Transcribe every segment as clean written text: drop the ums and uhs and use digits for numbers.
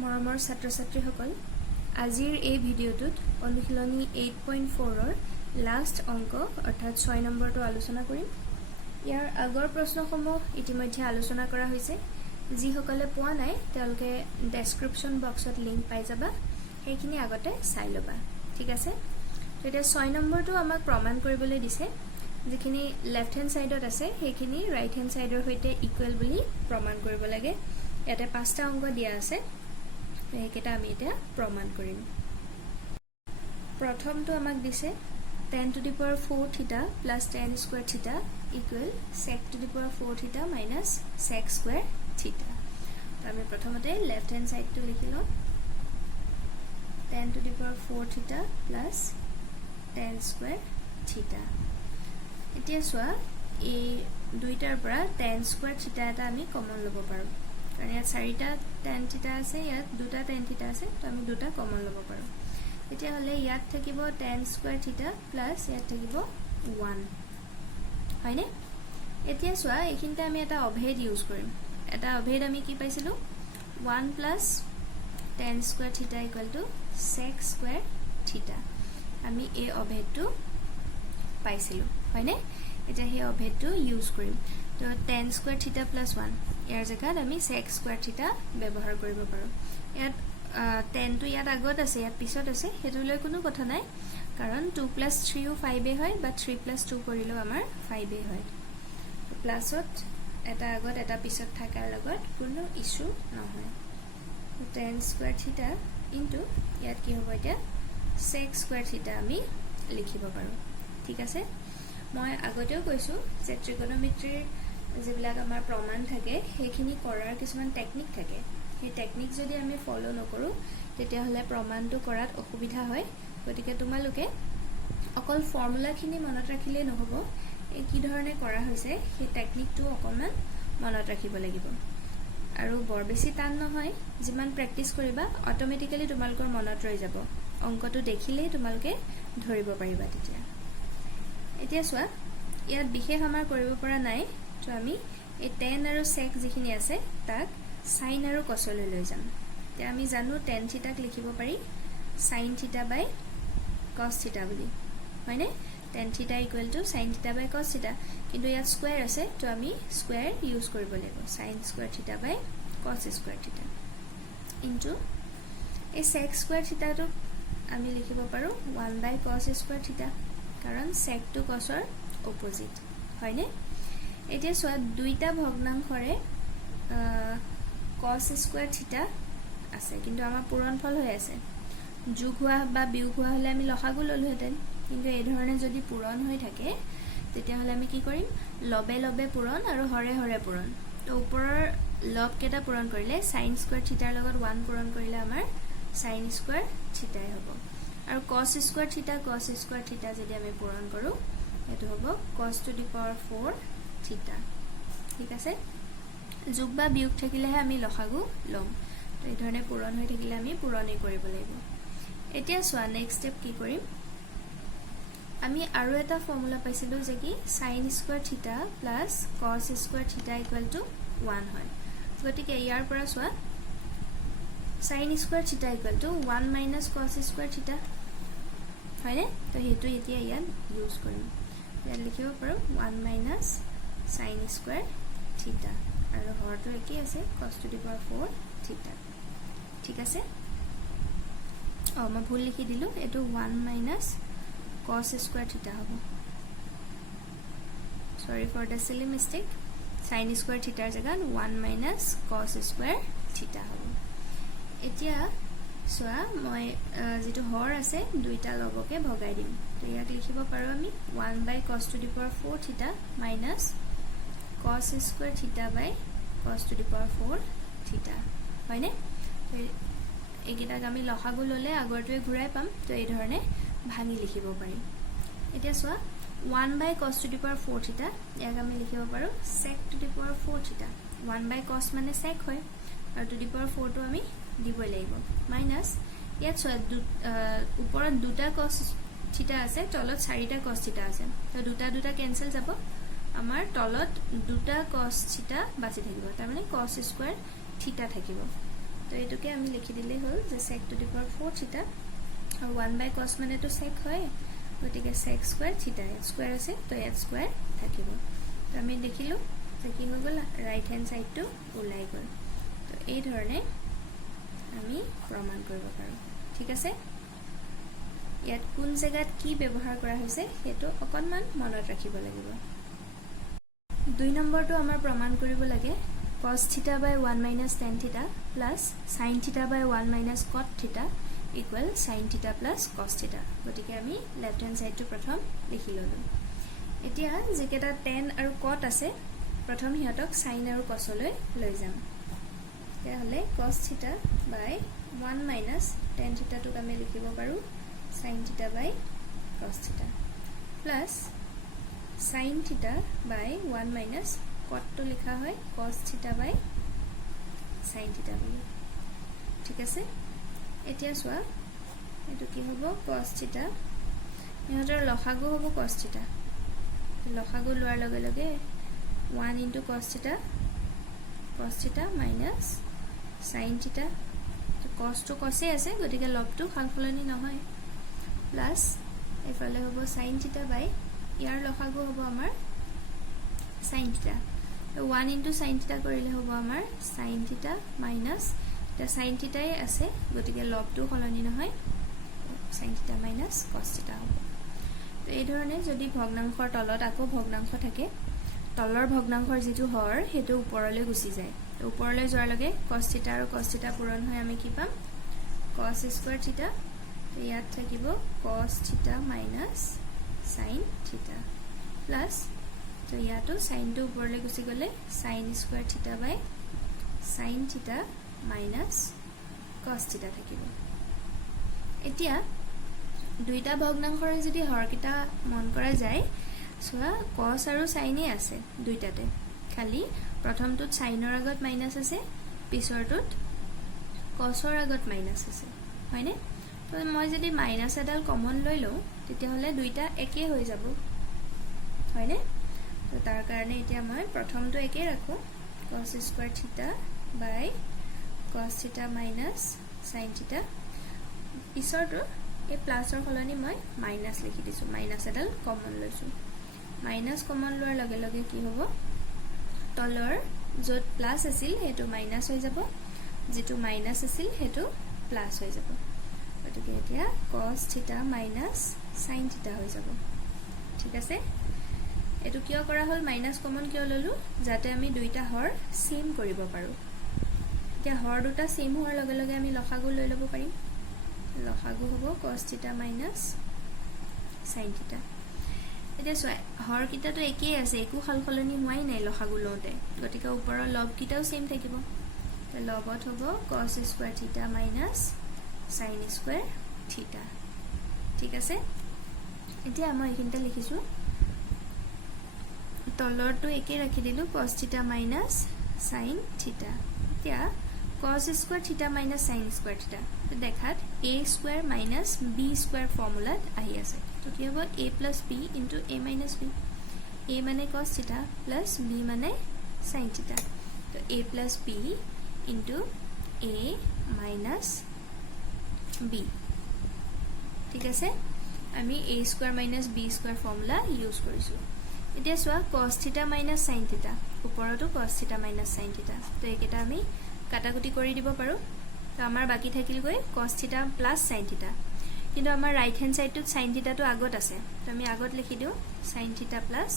মৰমৰ ছাত্ৰ-ছাত্ৰীসকল আজিৰ এই ভিডিঅ'টোত অনুশীলনী 8.4 ৰ লাষ্ট অংক অৰ্থাৎ 6 নম্বৰটো আলোচনা কৰিম। ইয়াৰ আগৰ প্ৰশ্নসমূহ ইতিমধ্যে আলোচনা কৰা হৈছে। যিসকলে পোৱা নাই তেওঁলোকে ডেসক্ৰিপচন বক্সত লিংক পাই যাবা, সেইখিনি আগতে চাই ল'বা। ঠিক আছে, তো এতিয়া 6 নম্বৰটো আমাক প্ৰমাণ কৰিবলৈ দিছে। যিখিনি লেফট হেণ্ড সাইডত আছে সেইখিনি ৰাইট হেণ্ড সাইডৰ সৈতে ইকুৱেল বুলি প্ৰমাণ কৰিব লাগে। ইয়াতে 5টা অংক দিয়া আছে, এইকেইটা আমি এতিয়া প্ৰমাণ কৰিম। প্ৰথমটো আমাক দিছে tan to the power 4 theta plus tan square theta equal sec to the power 4 theta minus sec square theta। তো আমি প্ৰথমতে লেফট হেণ্ড সাইডটো লিখি লওঁ, tan to the power 4 theta plus tan square theta। এতিয়া চোৱা, এই দুইটাৰ পৰা tan square theta এটা আমি কমন ল'ব পাৰোঁ, কাৰণ ইয়াত 4টা tan theta আছে, ইয়াত 2টা tan theta আছে, তো আমি 2টা কমন ল'ব পাৰোঁ। এতিয়া হলে ইয়াত থাকিব tan square theta plus ইয়াত থাকিব 1, হয়নে? এতিয়া চোৱা, এইখিনিতে আমি এটা অভেদ ইউজ কৰিম। এটা অভেদ আমি কি পাইছিলোঁ, 1 plus tan square theta equal to sec square theta। আমি এই অভেদটো পাইছিলোঁ, হয়নে? এতিয়া সেই অভেদটো ইউজ কৰিম। তো tan square theta plus 1 ইয়াৰ জেগাত আমি sec square theta ব্যৱহাৰ কৰিব পাৰোঁ। ইয়াত tan টো ইয়াত আগত আছে, ইয়াত পিছত আছে, হেতুলৈ কোনো কথা নাই, কাৰণ 2 plus 3 ও 5 হয়, বা 3 plus 2 কৰিলেও আমাৰ 5 হয়। প্লাছত এটা আগত এটা পিছত থাকাৰ লগত কোনো ইস্যু নহয়। tan square theta ইনটু ইয়াত কি হ'ব, এতিয়া sec square theta আমি লিখিব পাৰোঁ। ঠিক আছে, মই আগতেও কৈছোঁ যে ত্ৰিকোণমিতিৰ যিবিলাক আমাৰ প্ৰমাণ থাকে সেইখিনি কৰাৰ কিছুমান টেকনিক থাকে। সেই টেকনিক যদি আমি ফলো নকৰোঁ তেতিয়াহ'লে প্ৰমাণটো কৰাত অসুবিধা হয়। গতিকে তোমালোকে অকল ফৰ্মুলাখিনি মনত ৰাখিলেই নহ'ব, এই কি ধৰণে কৰা হৈছে সেই টেকনিকটো অকণমান মনত ৰাখিব লাগিব। আৰু বৰ বেছি টান নহয়, যিমান প্ৰেক্টিছ কৰিবা অট'মেটিকেলি তোমালোকৰ মনত ৰৈ যাব। অংকটো দেখিলেই তোমালোকে ধৰিব পাৰিবা তেতিয়া। এতিয়া চোৱা, ইয়াত বিশেষ আমাৰ কৰিব পৰা নাই, তো আমি এই tan আৰু sec যিখিনি আছে তাক sin আৰু cosলৈ লৈ যাম। এতিয়া আমি জানো tan থিটাক লিখিব পাৰি sin থিটা বাই cos থিটা বুলি, হয়নে? tan থিটা ইকুৱেল টু sin থিটা বাই cos থিটা, কিন্তু ইয়াত স্কুৱেৰ আছে, তো আমি স্কুৱেৰ ইউজ কৰিব লাগিব, sin স্কুৱেৰ থিটা বাই cos স্কুৱেৰ থিটা ইনটু এই sec স্কুৱেৰ থিটাটোক আমি লিখিব পাৰোঁ 1 বাই cos স্কুৱেৰ থিটা, কাৰণ sec টু cosৰ অপজিট, হয়নে? এতিয়া চোৱা, দুইটা ভগ্নাংশৰে cos স্কুৱেৰ থিটা আছে, কিন্তু আমাৰ পূৰণফল হৈ আছে। যোগ হোৱা বা বিয়োগ হোৱা হ'লে আমি লসাগু ল'লোহেঁতেন, কিন্তু এই ধৰণে যদি পূৰণ হৈ থাকে তেতিয়াহ'লে আমি কি কৰিম, লবে লবে পূৰণ আৰু হৰে হৰে পূৰণ। তো ওপৰৰ লবকেইটা পূৰণ কৰিলে sin স্কুৱেৰ থিটাৰ লগত 1 পূৰণ কৰিলে আমাৰ sin স্কুৱেৰ থিটাই হ'ব, আৰু cos স্কুৱেৰ থিটা যদি আমি পূৰণ কৰোঁ এইটো হ'ব cos to the power 4 থিটা। ঠিক আছে, যোগ বা বিয়োগ থাকিলেহে আমি লসাগু ল'ম, তো এই ধৰণে পূৰণ হৈ থাকিলে আমি পূৰণেই কৰিব লাগিব। এতিয়া চোৱা, নেক্সট ষ্টেপ কি কৰিম, আমি আৰু এটা ফৰ্মুলা পাইছিলোঁ যে কি sin স্কুৱেৰ থিটা প্লাছ cos স্কুৱেৰ থিটা ইকুৱেল টু 1 হয়। গতিকে ইয়াৰ পৰা চোৱা, sin স্কুৱেৰ থিটা equal to 1 minus cos square থিটা, হয়নে? তো সেইটো এতিয়া ইয়াত ইউজ কৰিম। ইয়াত লিখিব পাৰোঁ 1 মাইনাছ sin স্কুৱেৰ থিটা, আৰু হৰটো একেই আছে cos to the power 4 থিটা। ঠিক আছে, মই ভুল লিখি দিলোঁ, এইটো 1 মাইনাছ cos স্কুৱেৰ থিটা হ'ব। Sorry for the silly mistake, sin square থিটাৰ জেগাত 1 মাইনাছ cos স্কুৱেৰ থিটা হ'ব। এতিয়া চোৱা, মই যিটো হৰ আছে দুইটা লবকে ভগাই দিম, তো ইয়াক লিখিব পাৰোঁ আমি 1 বাই cos to the power 4 থিটা মাইনাছ cos স্কুৱেৰ থিটা বাই cos to the power 4 থিটা, হয়নে? এইকেইটাক আমি লসাগু ল'লে আগৰটোৱে ঘূৰাই পাম, তো এই ধৰণে ভাঙি লিখিব পাৰিম। এতিয়া চোৱা, 1 বাই cos to the power 4 থিটা ইয়াক আমি লিখিব পাৰোঁ sec to the power 4 থিটা। 1 বাই cos মানে sec হয়, আৰু to the power 4টো আমি দিবই লাগিব, মাইনাছ ইয়াত চোৱা, ওপৰত 2টা cos থিটা আছে, তলত 4টা cos থিটা আছে, তো 2টা কেঞ্চেল যাব, আমাৰ তলত 2টা cos থিটা বাচি থাকিব, তাৰমানে cos স্কুৱেৰ থিটা থাকিব। তো এটুকে আমি লিখি দিলে হল যে sec to the power 4 theta और 1 by cos মানে তো sec হয় গতিকে sec square theta h square আছে তো h square থাকিব তো আমি দেখিলো যে কি হৈ গল রাইট হ্যান্ড সাইড টু ওলাই গল তো এই ধৰণে আমি প্ৰমাণ কৰিব পাৰো ঠিক আছে ইয়াত কোন জায়গাত কি ব্যৱহাৰ কৰা হৈছে হেতু অকনমান মনত ৰাখিব লাগিব 2 নম্বৰটো আমাৰ প্ৰমাণ কৰিব লাগে cos theta by 1 minus tan theta plus sin theta by 1 minus cot theta equal sin theta plus cos theta গতিকে আমি লেফট হ্যান্ড সাইডটো প্ৰথম লিখি ললো এতিয়া যেকেটা tan আৰু cot আছে প্ৰথম হিয়তক sin আৰু cos লৈ লৈ যাম তেহলে cos theta by 1 minus tan theta টো আমি লিখিব পাৰো sin theta by cos theta plus sin theta by 1 minus cot to লিখা হয় cos theta by sin theta বুলি ঠিক আছে এতিয়া সোয়া এটো কি হ'ব cos theta ইহঁতৰ লসাগু হ'ব cos theta লসাগু লোৱাৰ লগে লগে 1 into cos theta minus sin theta তো cos to cos এ আছে গতিকে লবটো খালফলনি নহয় প্লাস এফালে হ'ব sin theta by ইয়াৰ লসাগু হ'ব আমাৰ sin theta তো 1 into sin theta কৰিলে হ'ব আমাৰ sin theta minus এটা sin theta এ আছে গতিকে লবটো খলনি নহয় sin theta minus cos theta হ'ব তো এই ধৰণে যদি ভগ্নাংশৰ তলত আকৌ ভগ্নাংশ থাকে তলৰ ভগ্নাংশৰ যেটো হৰ হেতু ওপৰলৈ গুচি যায় তো ওপৰলৈ যোৱাৰ লগে cos theta আৰু cos theta পূৰণ হৈ আমি কি পাম cos square theta তো ইয়াত থাকিব cos theta minus sin theta plus তো ইয়াতো sin টো ওপৰলৈ গুচি গলে sin square theta by sin theta minus cos theta থাকিব এতিয়া দুইটা ভগ্নাংশৰ যদি হৰকিটা মন কৰা যায় সোয়া cos আৰু sin এ আছে দুইটাতে খালি প্ৰথমটোত sin ৰ আগত মাইনাস আছে পিছৰটোত cos ৰ আগত মাইনাস আছে হয়নে তো মই যদি মাইনাস এডাল কমন লৈ লও তেতিয়া হলে দুইটা একে হৈ যাব হয়নে তো তাৰ কাৰণে এতিয়া মই প্ৰথমটো একে ৰাখো cos square theta by cos theta minus sin theta পিছৰটো এই প্লাসৰ খলনি মই মাইনাস লিখি দিছো মাইনাস এডাল কমন লৈছো মাইনাস কমন লোৱাৰ লগে লগে কি হ'ব তলৰ যত প্লাস আছিল হেতু মাইনাস হৈ যাব যেটো মাইনাস আছিল হেতু প্লাস হৈ যাব গতিকে এতিয়া cos theta minus sin theta হৈ যাব ঠিক আছে এটো কিয় কৰা হল মাইনাস কমন কিয় ললো যাতে আমি দুইটা হৰ সেম কৰিব পাৰো এতিয়া হৰ দুটা সেম হোৱাৰ লগে লগে আমি লসাগু লৈ লব পাৰিম লসাগু হ'ব cos theta minus sin theta এতিয়া হৰ কিটাটো একেই আছে একো খালখলনি হোৱাই নাই লসাগু লওঁতে গতিকে ওপৰৰ লব কিটাও সেম থাকিব তো লগত হ'ব cos square theta minus sin square theta ঠিক আছে এতিয়া মই এখিনটা লিখিছো তলৰটো একে ৰাখি দিলো cos theta minus sin theta এতিয়া cos square theta minus sin square theta তো দেখাত a square minus b square ফৰ্মুলাত আহি আছে তো কি হ'ব a plus b into a minus b a মানে cos theta plus b মানে sin theta তো a plus b into a minus b ঠিক আছে আমি a square minus b square formula use কৰিছো এতিয়া সোয়া cos theta minus sin theta ওপৰতো cos theta minus sin theta তো একেটা আমি কাটাকুটি কৰি দিব পাৰো তো আমাৰ বাকি থাকিল গৈ cos theta plus sin theta কিন্তু আমাৰ রাইট হ্যান্ড সাইডটোত sin theta টো আগত আছে তো আমি আগত লিখি দিও sin theta plus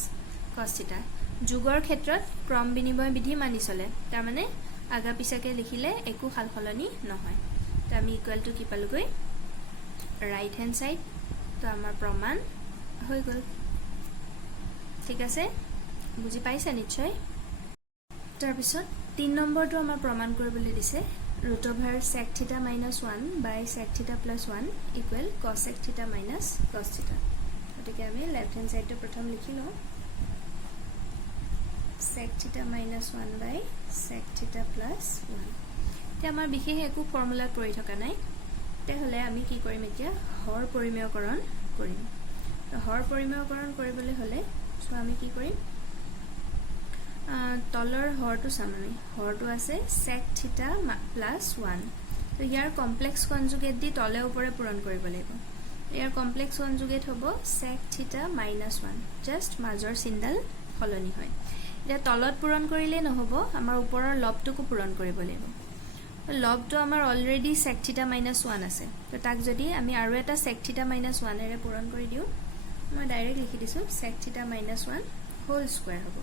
cos theta যুগৰ ক্ষেত্ৰত ক্ৰম বিনিময় বিধি মানি চলে তাৰ মানে আগা পিছাকে লিখিলে একো খালখলনি নহয় তো আমি ইকুয়াল টু কি পালো গৈ রাইট হ্যান্ড সাইড তো আমাৰ প্ৰমাণ হৈ গল ঠিক আছে বুজি পাইছা নিশ্চয় তাৰ পিছত 3 নম্বৰটো আমাৰ প্ৰমাণ কৰিবলৈ দিছে root over sec theta minus 1 by sec theta plus 1 equal cos sec theta minus cos theta গতিকে আমি লেফট হ্যান্ড সাইডটো প্ৰথম লিখি লও sec theta minus 1 by sec theta plus 1 তে আমাৰ বিশেষ একো ফৰ্মুলা প্ৰয়োগ থকা নাই তে হলে আমি কি কৰিম এতিয়া হৰ পৰিমেয়কৰণ কৰিম তো হৰ পৰিমেয়কৰণ কৰিবলৈ হলে সো আমি কি কৰিম তলৰ হৰটো চাম আমি হৰটো আছে sec থিটা প্লাস 1 তো ইয়াৰ কমপ্লেক্স কনজুগেট দি তলে ওপৰে পূৰণ কৰিব লাগিব ইয়াৰ কমপ্লেক্স কনজুগেট হ'ব sec থিটা minus 1 জাস্ট মাজৰ চিনডাল সলনি হয় এটা তলত পূৰণ কৰিলে নহব আমাৰ ওপৰৰ লবটোকো পূৰণ কৰিব লাগিব লবটো আমাৰ অলৰেডি sec থিটা minus 1 আছে তো তাক যদি আমি আৰু এটা sec থিটা minus 1 এৰে পূৰণ কৰি দিও মই ডাইৰেক্ট লিখি দিছো sec থিটা minus 1 হোল স্কয়াৰ হ'ব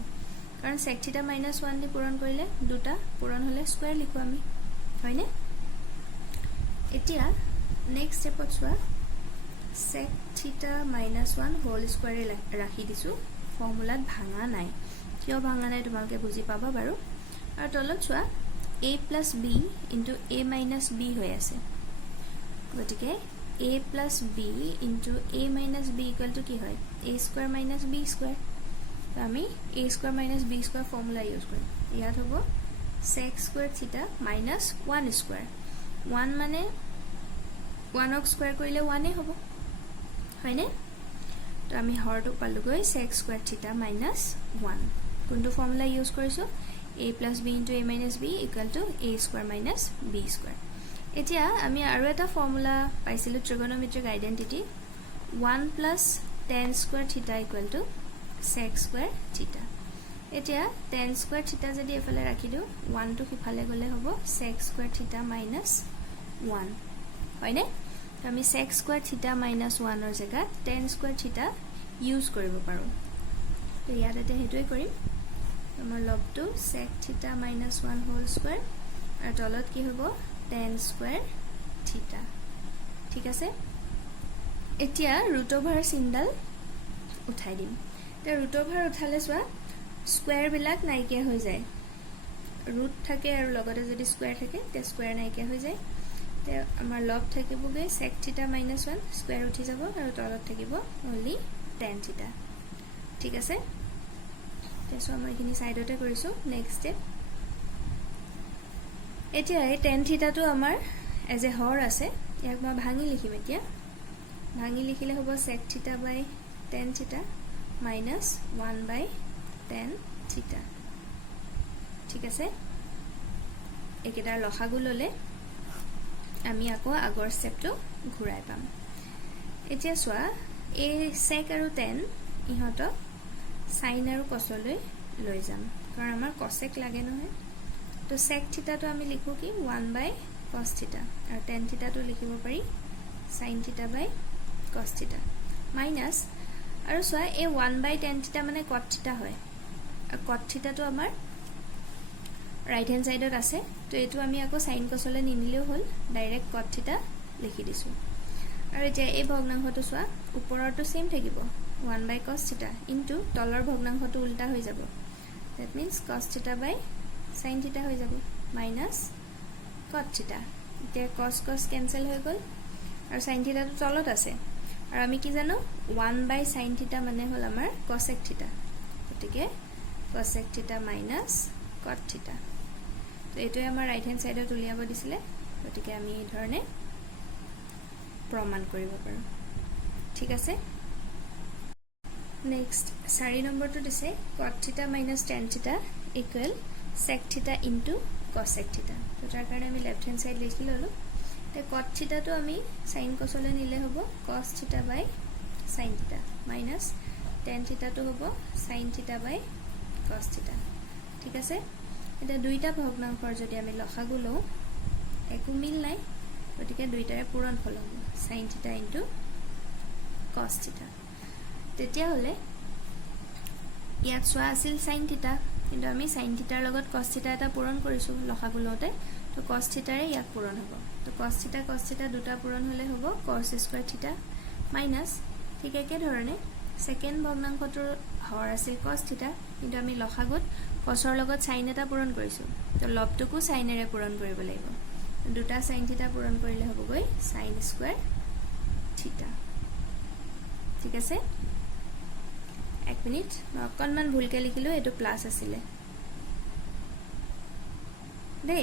কাৰণ sec থিটা minus 1 দি পূৰণ কৰিলে দুটা পূৰণ হলে স্কয়াৰ লিখো আমি হয়নে এতিয়া নেক্সট স্টেপত চোৱা sec থিটা minus 1 হোল স্কয়াৰ ৰাখি দিছো ফৰ্মুলাত ভাঙা নাই কিয় ভাঙা নাই তোমালোকে বুজি পাবা বাৰু আৰু তলত চোৱা a plus b into a minus b হৈ আছে গতিকে a plus b into a minus b equal to কি হয় a square minus b square তো আমি a square minus b square formula use কৰিম ইয়াত হ'ব sec square theta minus 1 square 1 মানে 1 ক স্কয়াৰ কৰিলে 1 এ হ'ব হয়নে তো আমি হৰটো পালুগৈ sec square theta minus 1 কোনটো ফৰ্মুলা ইউজ কৰিছো a plus b into a minus b equal to a square minus b square এতিয়া আমি আৰু এটা ফৰ্মুলা পাইছিলো ট্ৰিগোনোমেট্ৰিক identity 1 plus tan square theta equal to sec square theta এতিয়া tan square theta যদি এফালে ৰাখি দিও 1 টো কিফালে গলে হ'ব sec square theta minus 1 হয়নে তো আমি sec square theta minus 1 ৰ জায়গাত tan square theta ইউজ কৰিব পাৰো তো ইয়াতে হেতুই কৰিম আমাৰ লবটো sec theta minus 1 whole square আৰু তলত কি হ'ব tan square theta ঠিক আছে এতিয়া root over চিনডাল উঠাই দিম তে root over উঠালে চোৱা স্কয়াৰ বিলাক নাইকিয়া হৈ যায় root থাকে আৰু লগতে যদি স্কয়াৰ থাকে তে স্কয়াৰ নাইকিয়া হৈ যায় তে আমাৰ লব থাকিবগে sec theta minus 1 স্কয়াৰ উঠি যাব আৰু তলত থাকিব only tan theta ঠিক আছে তেছো আমি এখিনি সাইডতে কৰিছো নেক্সট স্টেপ এতিয়া এই tan থিটা টো আমাৰ এজ এ হৰ আছে ইয়াক মই ভাঙি লিখিম এতিয়া ভাঙি লিখিলে হ'ব sec থিটা বাই tan থিটা minus 1 বাই tan থিটা ঠিক আছে একেটাৰ লসাগু ললে আমি আকৌ আগৰ স্টেপটো ঘূৰাই পাম এতিয়া চোৱা এই sec আৰু tan ইহত sin আৰু cos লৈ যাম কাৰণ আমাৰ cosec লাগে নহয় তো sec থিটা তো আমি লিখো কি 1 বাই cos থিটা আৰু tan থিটা তো লিখিব পাৰি sin থিটা বাই cos থিটা মাইনাস আৰু চোৱা এই 1 বাই tan থিটা মানে cot থিটা হয় আৰু cot থিটা তো আমাৰ রাইট হ্যান্ড সাইডত আছে তো এটো আমি আকৌ sin cos লৈ নিনিলেও হল ডাইৰেক্ট cot থিটা লিখি দিছো আৰু এতিয়া এই ভগ্নাংশটো চোৱা ওপৰৰটো সেম থাকিব 1 by cos theta into তলৰ ভগ্নাংশটো উল্টা হৈ যাব that means cos theta by sin theta হৈ যাব minus cot theta এতিয়া cos cos cancel হৈ গল আৰু sin theta টো তলত আছে আৰু আমি কি জানো 1 by sin theta মানে হল আমাৰ cosec theta গতিকে cosec theta minus cot theta তো এটোই আমাৰ ৰাইট হ্যান্ড সাইডত উলিয়াব দিছিলে গতিকে আমি এই ধৰণে প্ৰমাণ কৰিব পাৰো ঠিক আছে নেক্সট 4 নম্বৰটো দিছে cot theta minus tan theta equal sec theta into cosec theta তো তাৰ কাৰণে আমি লেফট হ্যান্ড সাইড লিখি ললো তে cot theta তো আমি sin cos লৈ নিলে হ'ব cos theta by sin theta minus tan theta তো হ'ব sin theta by cos theta ঠিক আছে এটা দুইটা ভগ্নাংশৰ যদি আমি লসাগু লওঁ একো মিল নাই গতিকে দুইটাৰে পূৰণ ফল হ'ব sin theta into cos theta তেতিয়া হলে ইয়াত সোয়া আছিল sin theta কিন্তু আমি sin theta ৰ লগত cos theta এটা পূৰণ কৰিছো লসাগু লওঁতে তো cos theta ৰে ইয়াক পূৰণ হ'ব তো cos theta দুটা পূৰণ হলে হ'ব cos square theta minus ঠিক একে ধৰণে সেকেন্ড ভগ্নাংশটোৰ হৰ আছিল cos theta কিন্তু আমি লসাগুত cos ৰ লগত sin এটা পূৰণ কৰিছো তো লবটোকো sin এৰে পূৰণ কৰিব লাগিব দুটা sin theta পূৰণ কৰিলে হ'বগৈ sin square theta ঠিক আছে এক মিনিট মই অকনমান ভুলকে লিখিলো এটো প্লাস আছিলে দে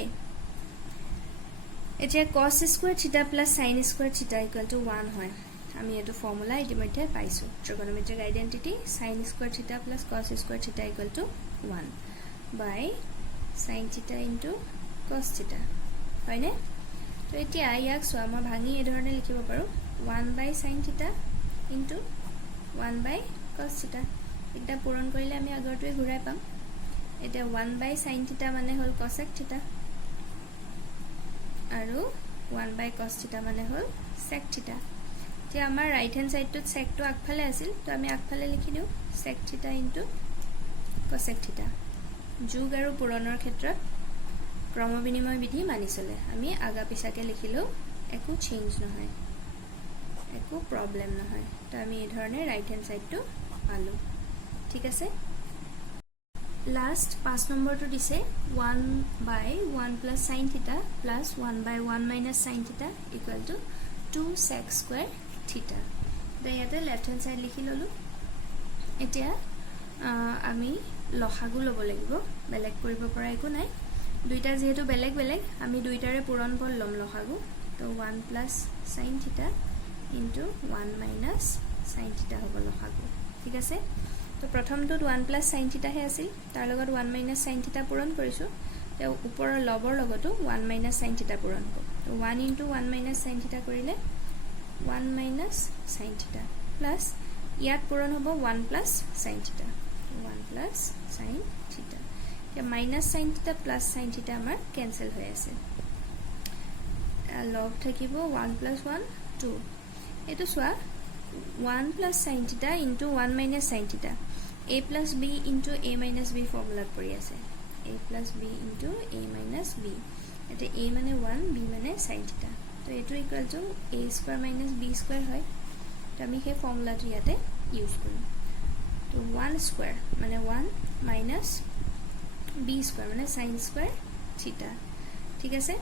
এতিয়া cos square theta plus sin square theta equal to 1 হয় আমি এটো ফর্মুলা ইতিমধ্যে পাইছো trigonometric identity sin square theta plus cos square theta equal to 1 by sin theta into cos theta হয়নে তো এতিয়া ইয়াক সোয়া মই ভাঙি এই ধৰণে লিখিব পাৰো 1 by sin theta into 1 by cos theta এটা পূৰণ কৰিলে আমি আগৰটোৱে ঘূৰাই পাম এটা 1 by sin theta মানে হল cosec theta আৰু 1 by cos theta মানে হল sec theta যে আমাৰ রাইট হ্যান্ড সাইডটো sec টো আগফালে আছিল তো আমি আগফালে লিখি দিও sec theta into cosec theta যোগ আৰু পূৰণৰ ক্ষেত্ৰত ক্ৰমবিনিময় বিধি মানি চলে আমি আগা পিছাকে লিখিলো একো চেঞ্জ নহয় একো প্ৰবলেম নহয় তো আমি এই ধৰণে ৰাইট হ্যান্ড সাইডটো পালো ঠিক আছে লাস্ট 5 নম্বৰটো দিছে 1 by 1 plus sin theta plus 1 by 1 minus sin theta equal to 2 sec square theta তো ইয়াতে লেফট হ্যান্ড সাইড লিখি ললো এতিয়া আমি লসাগু লব লাগিব বেলেগ কৰিব পৰা একো নাই দুইটা যেহেতু বেলেগ বেলেগ আমি দুইটাৰে পূৰণ ফল লম লসাগু তো 1 plus sin theta into 1 minus sin theta হ'ব লসাগু ঠিক আছে তো প্ৰথমটো 1 plus sin theta হে আছিল তাৰ লগত 1 minus sin theta পূৰণ কৰিছো তো ওপৰৰ লবৰ লগতো 1 minus sin theta পূৰণ কৰিব তো 1 into 1 minus sin theta কৰিলে 1 minus sin theta plus ইয়াত পূৰণ হ'ব 1 plus sin theta 1 plus sin theta या minus sin theta plus sin theta আমাৰ cancel হৈ আছে log থাকিব 1 plus 1 2 এটো সোয়া 1 plus sin theta into 1 minus sin theta a plus b into a minus b formula পৰি আছে a plus b into a minus b এতে a মানে 1 b মানে sin theta তো এটো equal to a square minus b square হয় তো আমি সেই ফর্মুলাটো ইয়াতে ইউজ কৰিম তো 1 স্কয়াৰ মানে 1 minus b স্কয়াৰ মানে sin স্কয়াৰ theta ঠিক আছে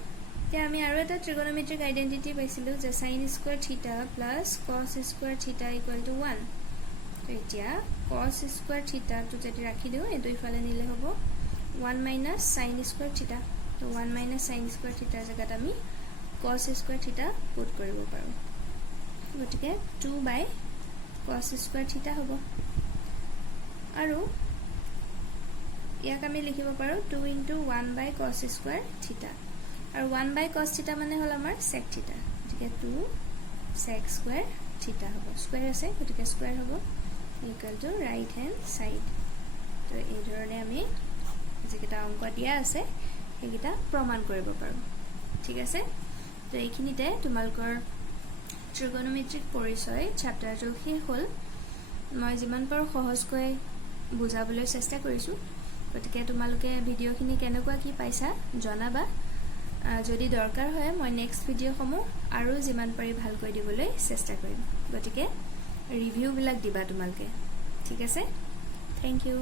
তে আমি আৰু এটা ট্ৰিগোনোমেট্ৰিক আইডেন্টিটি পাইছিলো যে sin square theta plus cos square theta equal to 1 তো এতিয়া cos স্কয়ার theta তো যদি ৰাখি দিও এই দুইফালে নিলে হ'ব 1 minus sin স্কয়ার theta তো 1 minus sin স্কয়ার theta জায়গাত আমি cos স্কয়ার theta পুট কৰিব পাৰো গতিকে 2 by cos স্কয়াৰ theta হ'ব আৰু ইয়াক আমি লিখিব পাৰো 2 into 1 by cos square theta আৰু 1 by cos theta মানে হল আমাৰ sec theta গতিকে 2 sec square theta হ'ব স্কয়ার আছে গতিকে স্কয়ার হ'ব equal to right hand side তো এই ধৰণে আমি যেটা অংক দিয়া আছে সেইটা প্ৰমাণ কৰিব পাৰো ঠিক আছে তো এইখিনিতে তোমালকৰ ট্ৰিগোনোমেট্ৰিক পৰিচয় চ্যাপ্টাৰটো শেষ হ'ল মই যিমান পাৰো সহজকৈ বুজাবলৈ চেষ্টা কৰিছো গতিকে তোমালোকে ভিডিওখিনি কেনেকুৱা কি পাইছা জনাবা যদি দৰকাৰ হয় মই নেক্সট ভিডিওসমূহ আৰু যিমান পাৰি ভালকৈ দিবলৈ চেষ্টা কৰিম গতিকে ৰিভিউ বিলাক দিবা তোমালোকে ঠিক আছে থ্যাংক ইউ